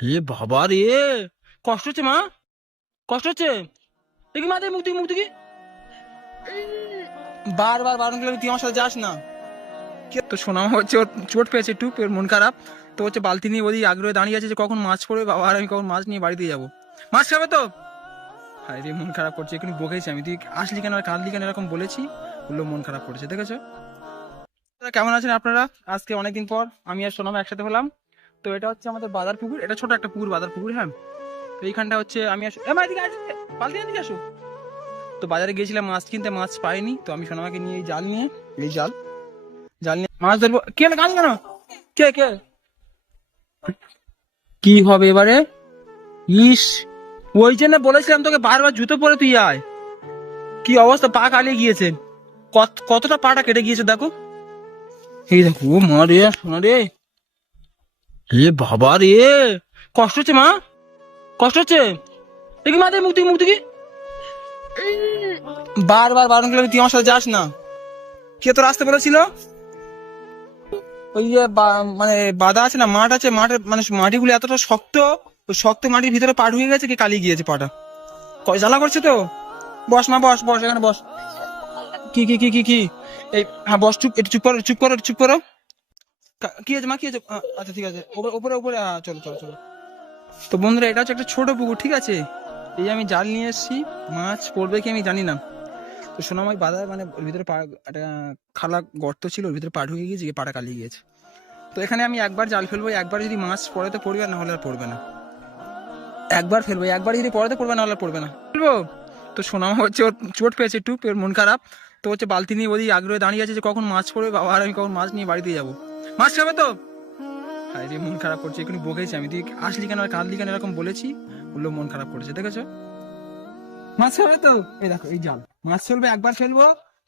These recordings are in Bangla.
এ বাবা রে, কষ্ট হচ্ছে মা, কষ্ট হচ্ছে। দেখি মা, দেখি মুখ দেখি মুখ দেখি। বারবার বারণ করলে তুই আমার সাথে যাস না। তো শোনা হচ্ছে, ওর চোট পেয়েছে একটু মন খারাপ। তো হচ্ছে বালতি নিয়ে ওদিকে আগ্রহে দাঁড়িয়ে আছে যে কখন মাছ পড়বে বাবা, আর আমি কখন মাছ নিয়ে বাড়িতে যাব। মাছ খাবে তো? হায় রে, মন খারাপ করছে এখানে বকেছি আমি। তুই আসলি কেন আর কাঁদলি কেন এরকম বলেছি? বলল মন খারাপ করেছে, দেখেছ? কেমন আছেন আপনারা? আজকে অনেকদিন পর আমি আর সোনামা একসাথে হলাম। তো এটা হচ্ছে আমাদের বাজার পুকুর। এটা ছোট একটা পুকুর বাজার পুকুর হ্যাঁ। তো এইখানটা হচ্ছে আমি আসো এ মা এদিকে আসো পাল্টি এদিকে আসো। তো বাজারে গিয়েছিলাম মাছ কিনতে মাছ পাইনি। তো আমি সোনামাকে নিয়ে এই জাল নিয়ে এই জাল? জাল নিয়ে মাছ ধরবো। কে গান কেন কে কে? কি হবে এবারে? ইস ওই জন্য বলেছিলাম তোকে বারবার জুতো পরে তুই আয়। কি অবস্থা পা কালিয়ে গিয়েছে। কত- কতটা পাটা কেটে গিয়েছে দেখো। এই দেখো ও মা রে সোনা রে। এ বাবা রে, কষ্ট হচ্ছে মা? কষ্ট হচ্ছে? দেখি মা মুখ দেখি মুখ দেখি। বারবার বারণ করলে তুই আমার সাথে যাস না। কে তোর আসতে বলেছিল? ওই যে মানে বাধা আছে না, মাঠ আছে, মাঠের মানে মাটিগুলো এতটা শক্ত, ওই শক্ত মাটির ভিতরে পা ঢুকে গেছে কি কালি গিয়েছে পাটা। জ্বালা করছে তো? বস মা, বস বস, এখানে বস। কি কি কি কি কি? এই হ্যাঁ বস, চুপ, একটু চুপ করো চুপ করো চুপ করো। কা- আছে মা কি আছে আচ্ছা ঠিক আছে। ওপরে হ্যাঁ, চলো চলো চলো। তো বন্ধুরা এটা হচ্ছে একটা ছোট পুকুর ঠিক আছে? এই আমি জাল নিয়ে এসেছি মাছ পড়বে কি আমি জানি না। তো সোনামাই বাধা মানে ওর ভিতরে পা একটা খালা গর্ত ছিল ওর ভিতরে পা ঢুকে গিয়েছে গিয়ে পাটা কালিয়ে গিয়েছে। তো এখানে আমি একবার জাল ফেলব একবার যদি মাছ পড়ে তো পড়বে না হলে আর পড়বে না। একবার ফেলব একবার যদি পড়ে পড়বে না হলে আর পড়বে না। ফেলব? তো সোনামা হচ্ছে ওর চোট পেয়েছে একটু মন খারাপ। তো হচ্ছে বালতি নিয়ে ওদিকে আগ্রহে দাঁড়িয়ে আছে যে কখন মাছ পড়বে বাবা আর আমি কখন মাছ নিয়ে বাড়িতে যাব। মাছ খাবে তো? হায় রে মন খারাপ করছে বকেছি। আমি তুই আসলি কেন আর কাঁদলি কেন এরকম বলেছি? বলল, মন খারাপ করেছে, দেখেছ? মাছ খাবে তো? এই দেখো, এই জাল। মাছ ফেলবে একবার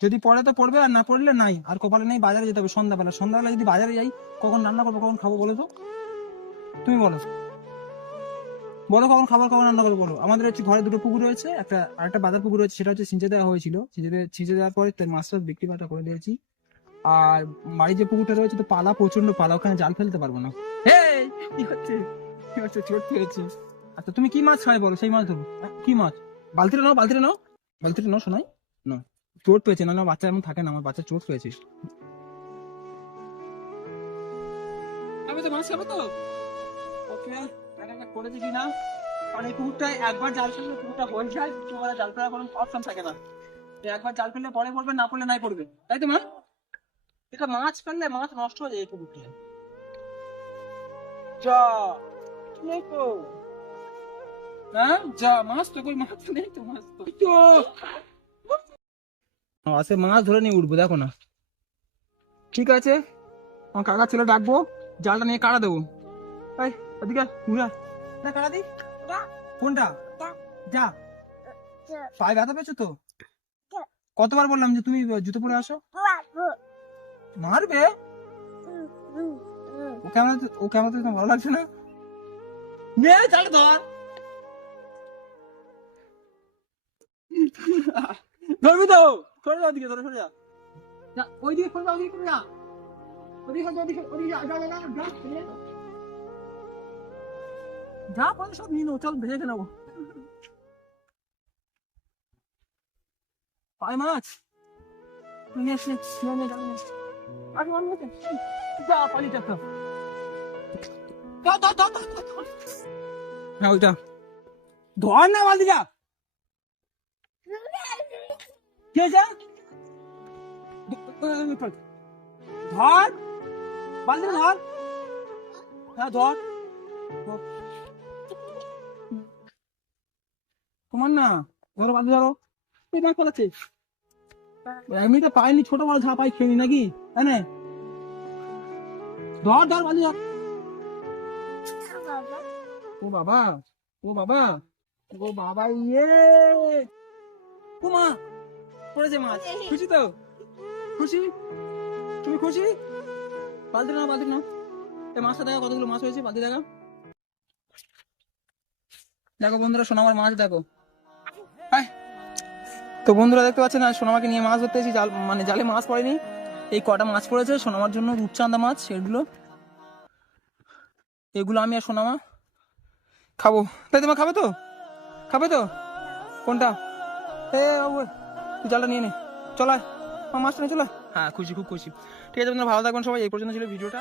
যদি পড়ে তো পড়বে, আর না পড়লে নাই। আর কপালে নেই, বাজারে যেতে হবে সন্ধ্যাবেলা। সন্ধ্যাবেলা যদি বাজারে যাই, কখন রান্না করব, কখন খাব বলো তো? তুমি বলো। বলো কখন খাবার, কখন রান্না করব বলো। আমাদের হচ্ছে ঘরে দুটো পুকুর রয়েছে, একটা, আরেকটা বাজার পুকুর রয়েছে, সেটা হচ্ছে সিঁচে দেওয়া হয়েছিল। সিঁচে দেওয়ার পরে তার মাছ বিক্রি বাটা করে দিয়েছি। আর বাড়ির যে পুকুরটা রয়েছে, তো পালা প্রচণ্ড পালা, ওখানে জাল ফেলতে পারব না। কি হচ্ছে? কি হচ্ছে? চোট পেয়েছে আচ্ছা তুমি কি মাছ খাই বলো? সেই মাছ ধরো কি মাছ? বালতিটা নাও বালতিটা নাও। বালতিটা নাও শোনাই না, চোট পেয়েছে, না না, বাচ্চা এমন থাকে না, আমার বাচ্চা চোট পেয়েছে। খাবে তো মাছ খাবে তো। ওকে যাক কি না। এই পুকুরটায় একবার জাল ফেললে পুকুরটা হয়ে যায়, তোমার জাল ফেলার কোনো অপশন থাকে না। একবার জাল ফেললে পরে পড়বে, না পড়লে নাই পড়বে। তাই তো, মা? এটা মাছ ফেললে মাছ নষ্ট হয়ে যায় এই পুকুরটা যা নেই তো হ্যাঁ যা মাছ তো কই মাছ নেই তো মাছ তো তো আসে মাছ ধরে নিয়ে উঠবো দেখো না ঠিক আছে আমার কাকা ছেলে ডাকবো জালটা নিয়ে কাটা দেবো এই ওদিকে ঘুরা না কাটা দি কোনটা যা পায়ে ব্যথা পেয়েছ তো কতবার বললাম যে তুমি জুতো পরে আসো মারবে? ও কেমন ও কেমন ভালো লাগছে না? নে জাল ধর। ধরবি তো। সরে যা ওদিকে ধরে সরে যা। যা, ওইদিকে সরে যা ওইদিকে সরে যা। যা, যা যা সব নিয়ে নেব চল ভেজে নেব পায় মাছ? নিয়ে নিয়ে নিয়ে আসলে। আর মন যা পালি ধর। হ্যাঁ ওইটা না বালতি যা কে যা? ধর। বালতি ধর। হ্যাঁ ধর। তোমার না। ধরো বালতি ধরো। তুই না করাচ্ছে এমনিতে পাইনি ছোট বড় ঝাঁ পাই খেলি নাকি? না? ধর ধর বালতি ধর। ও বাবা ও বাবা ও বাবা ইয়ে। ও মা, পড়েছে মাছ। খুশি তো? খুশি? তুমি খুশি? বালতি না বালতি না এই মাছটা দেখো, কতগুলো মাছ হয়েছে, বালতি দেখো। দেখো বন্ধুরা, সোনামার মাছ দেখো। তো বন্ধুরা দেখতে পাচ্ছেন না সোনামাকে নিয়ে মাছ ধরতে জাল মানে জালে মাছ পড়েনি। এই কটা মাছ পড়েছে, সোনামার জন্য রূপচাঁদা মাছ, এগুলো। এগুলো আমি আর সোনামা খাব। তাই তোমার খাবে তো? খাবে তো? কোনটা? এ তুই জালটা নিয়ে নে। চলায় আমার মাছটা নিয়ে চলে হ্যাঁ খুশি, খুব খুশি। ঠিক আছে আপনারা ভালো থাকবেন সবাই। এই পর্যন্ত ছিল ভিডিওটা।